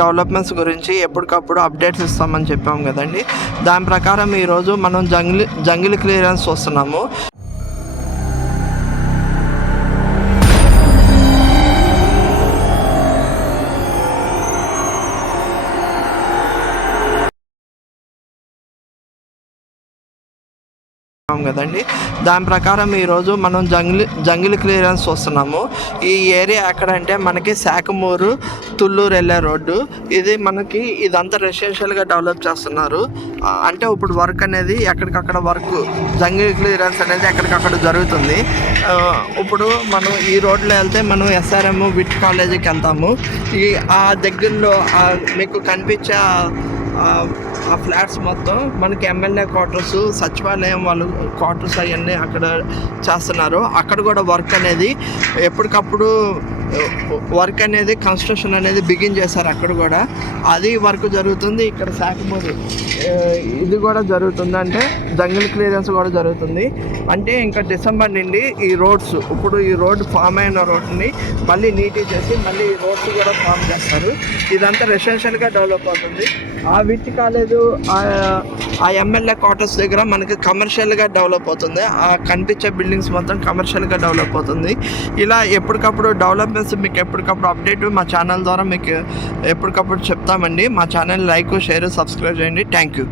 Developments గురించి ఎప్పటికప్పుడు updates ఇస్తామని చెప్పాము కదండి. దాని ప్రకారం ఈరోజు మనం జంగిల్ క్లియరెన్స్ చూస్తున్నాము. కదండి దాని ప్రకారం ఈరోజు మనం జంగిల్ క్లియరెన్స్ చూస్తున్నాము. ఈ ఏరియా ఎక్కడంటే మనకి శాఖమూరు తుళ్ళూరు వెళ్ళే రోడ్డు. ఇదంతా రెసిడెన్షియల్గా డెవలప్ చేస్తున్నారు. అంటే ఇప్పుడు వర్క్ అనేది ఎక్కడికక్కడ వర్క్ జంగిల్ క్లియరెన్స్ అనేది ఎక్కడికక్కడ జరుగుతుంది. ఇప్పుడు మనం ఈ రోడ్లో వెళ్తే మనం SRM విట్ కాలేజీకి వెళ్తాము. ఆ దగ్గరలో మీకు కనిపించే ఆ ఫ్లాట్స్ మొత్తం మనకి ఎమ్మెల్యే క్వార్టర్స్, సచివాలయం వాళ్ళు క్వార్టర్స్ అవన్నీ అక్కడ చేస్తున్నారు. అక్కడ కూడా వర్క్ అనేది ఎప్పటికప్పుడు కన్స్ట్రక్షన్ అనేది బిగిన్ చేశారు. అక్కడ కూడా అది వర్క్ జరుగుతుంది. ఇక్కడ శాఖమూరు ఇది కూడా జరుగుతుంది. అంటే జంగిల్ క్లియరెన్స్ కూడా జరుగుతుంది. అంటే ఇంకా డిసెంబర్ నుండి ఈ రోడ్స్ ఇప్పుడు ఈ రోడ్ ఫామ్ అయిన రోడ్ని మళ్ళీ నీట్గా చేసి మళ్ళీ ఈ రోడ్స్ కూడా ఫామ్ చేస్తారు. ఇదంతా రెసిడెన్షియల్గా డెవలప్ అవుతుంది. ఆ విట్ కాలేజ్ ఆ ఎమ్మెల్యే క్వార్టర్స్ దగ్గర మనకి కమర్షియల్గా డెవలప్ అవుతుంది. ఆ కనిపించే బిల్డింగ్స్ మొత్తం కమర్షియల్గా డెవలప్ అవుతుంది. ఇలా ఎప్పటికప్పుడు డెవలప్మెంట్స్ మీకు ఎప్పటికప్పుడు అప్డేట్ మా ఛానల్ ద్వారా మీకు ఎప్పటికప్పుడు చెప్తామండి. మా ఛానల్ లైక్, షేర్, సబ్స్క్రైబ్ చేయండి. Thank you.